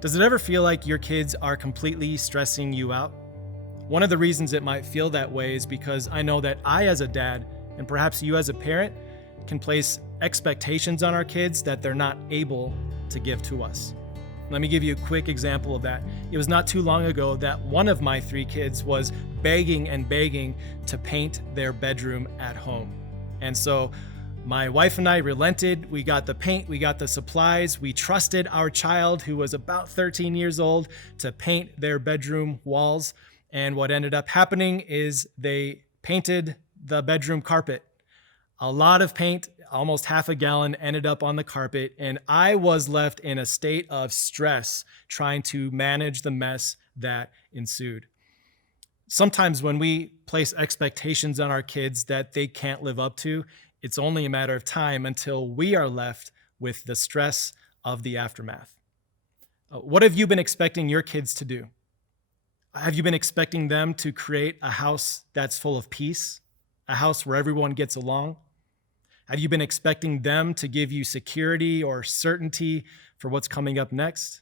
Does it ever feel like your kids are completely stressing you out? One of the reasons it might feel that way is because I know that I, as a dad, and perhaps you as a parent, can place expectations on our kids that they're not able to give to us. Let me give you a quick example of that. It was not too long ago that one of my 3 kids was begging and begging to paint their bedroom at home. And so my wife and I relented. We got the paint, we got the supplies. We trusted our child, who was about 13 years old, to paint their bedroom walls. And what ended up happening is they painted the bedroom carpet. A lot of paint, almost half a gallon, ended up on the carpet, and I was left in a state of stress trying to manage the mess that ensued. Sometimes when we place expectations on our kids that they can't live up to, it's only a matter of time until we are left with the stress of the aftermath. What have you been expecting your kids to do? Have you been expecting them to create a house that's full of peace, a house where everyone gets along? Have you been expecting them to give you security or certainty for what's coming up next?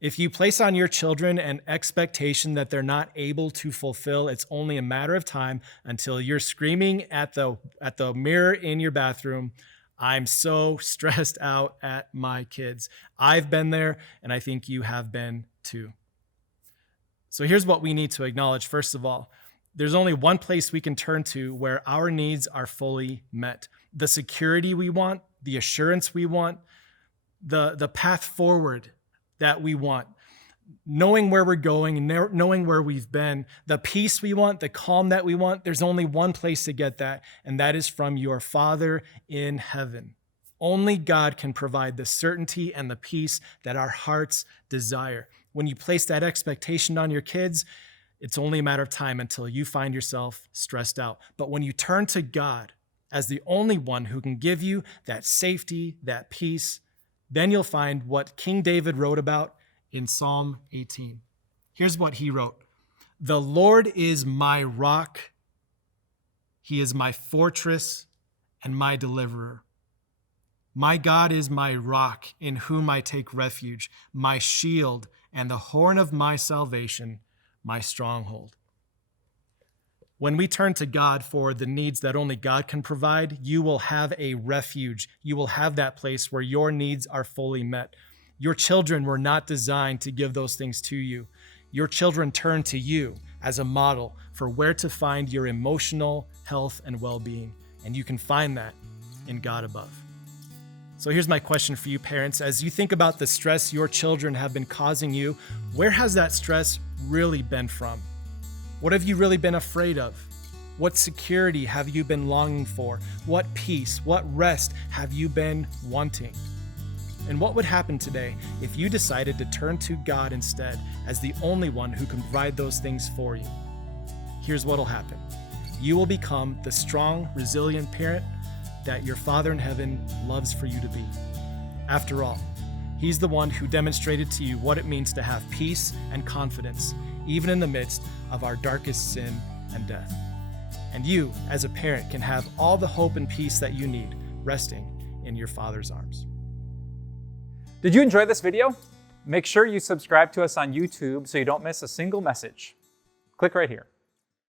If you place on your children an expectation that they're not able to fulfill, it's only a matter of time until you're screaming at the mirror in your bathroom, "I'm so stressed out at my kids." I've been there, and I think you have been too. So here's what we need to acknowledge. First of all, there's only one place we can turn to where our needs are fully met. The security we want, the assurance we want, the path forward that we want, knowing where we're going, knowing where we've been, the peace we want, the calm that we want. There's only one place to get that, and that is from your Father in heaven. Only God can provide the certainty and the peace that our hearts desire. When you place that expectation on your kids, it's only a matter of time until you find yourself stressed out. But when you turn to God as the only one who can give you that safety, that peace, then you'll find what King David wrote about in Psalm 18. Here's what he wrote: "The Lord is my rock. He is my fortress and my deliverer. My God is my rock in whom I take refuge, my shield and the horn of my salvation, my stronghold." When we turn to God for the needs that only God can provide, you will have a refuge. You will have that place where your needs are fully met. Your children were not designed to give those things to you. Your children turn to you as a model for where to find your emotional health and well-being, and you can find that in God above. So here's my question for you, parents. As you think about the stress your children have been causing you, where has that stress really been from? What have you really been afraid of? What security have you been longing for? What peace, what rest have you been wanting? And what would happen today if you decided to turn to God instead as the only one who can provide those things for you? Here's what'll happen. You will become the strong, resilient parent that your Father in heaven loves for you to be. After all, He's the one who demonstrated to you what it means to have peace and confidence, even in the midst of our darkest sin and death. And you, as a parent, can have all the hope and peace that you need resting in your Father's arms. Did you enjoy this video? Make sure you subscribe to us on YouTube so you don't miss a single message. Click right here.